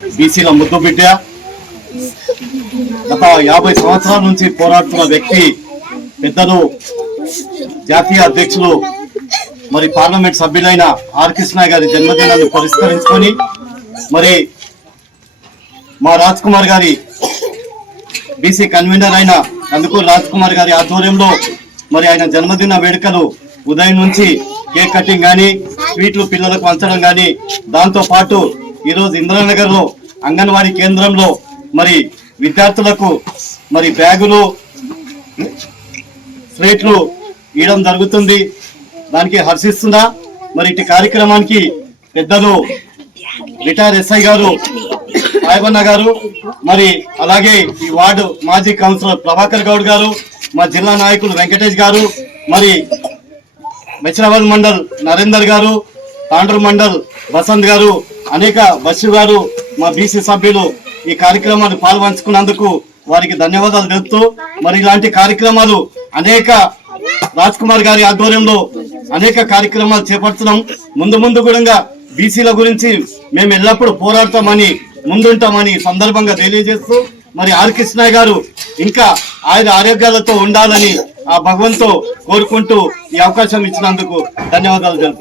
బీసీల ముద్దు బిడ్డ, గత 50 సంవత్సరాల నుంచి పోరాడుతున్న వ్యక్తి, పెద్దలు జాతీయ అధ్యక్షులు మరి పార్లమెంట్ సభ్యులైన ఆర్ కృష్ణ గారి జన్మదినాన్ని పురస్కరించుకొని మరి మా రాజ్ కుమార్ గారి బీసీ కన్వీనర్ అయిన కందుకూరు రాజ్ కుమార్ గారి ఆధ్వర్యంలో మరి ఆయన జన్మదిన వేడుకలు ఉదయం నుంచి కేక్ కటింగ్ కానీ స్వీట్లు పిల్లలకు పంచడం కానీ, దాంతో పాటు ఈరోజు ఇంద్రానగర్ లో అంగన్వాడీ కేంద్రంలో మరి విద్యార్థులకు మరి బ్యాగులు స్వీట్లు ఇవ్వడం జరుగుతుంది. దానికి హర్షిస్తున్నా. మరి ఇటు కార్యక్రమానికి పెద్దలు రిటైర్ ఎస్ఐ గారు రాయబన్న గారు, మరి అలాగే ఈ వార్డు మాజీ కౌన్సిలర్ ప్రభాకర్ గౌడ్ గారు, మా జిల్లా నాయకులు వెంకటేష్ గారు, మరి మెచ్రాబాద్ మండల్ నరేందర్ గారు, తాండ్రు మండల్ బసంత్ గారు, అనేక బస్సు గారు, మా బీసీ సభ్యులు ఈ కార్యక్రమాన్ని పాల్పంచుకున్నందుకు వారికి ధన్యవాదాలు తెలుపుతూ, మరి ఇలాంటి కార్యక్రమాలు అనేక రాజ్ కుమార్ గారి ఆధ్వర్యంలో అనేక కార్యక్రమాలు చేపడుతున్నాం. ముందు కూడా బీసీల గురించి మేము ఎల్లప్పుడూ పోరాడతామని, ముందుంటామని సందర్భంగా తెలియజేస్తూ, మరి ఆర్ కృష్ణ గారు ఇంకా ఆయన ఆరోగ్యాలతో ఉండాలని ఆ భగవంతుతో కోరుకుంటూ ఈ అవకాశం ఇచ్చినందుకు ధన్యవాదాలు తెలుపుతున్నాను.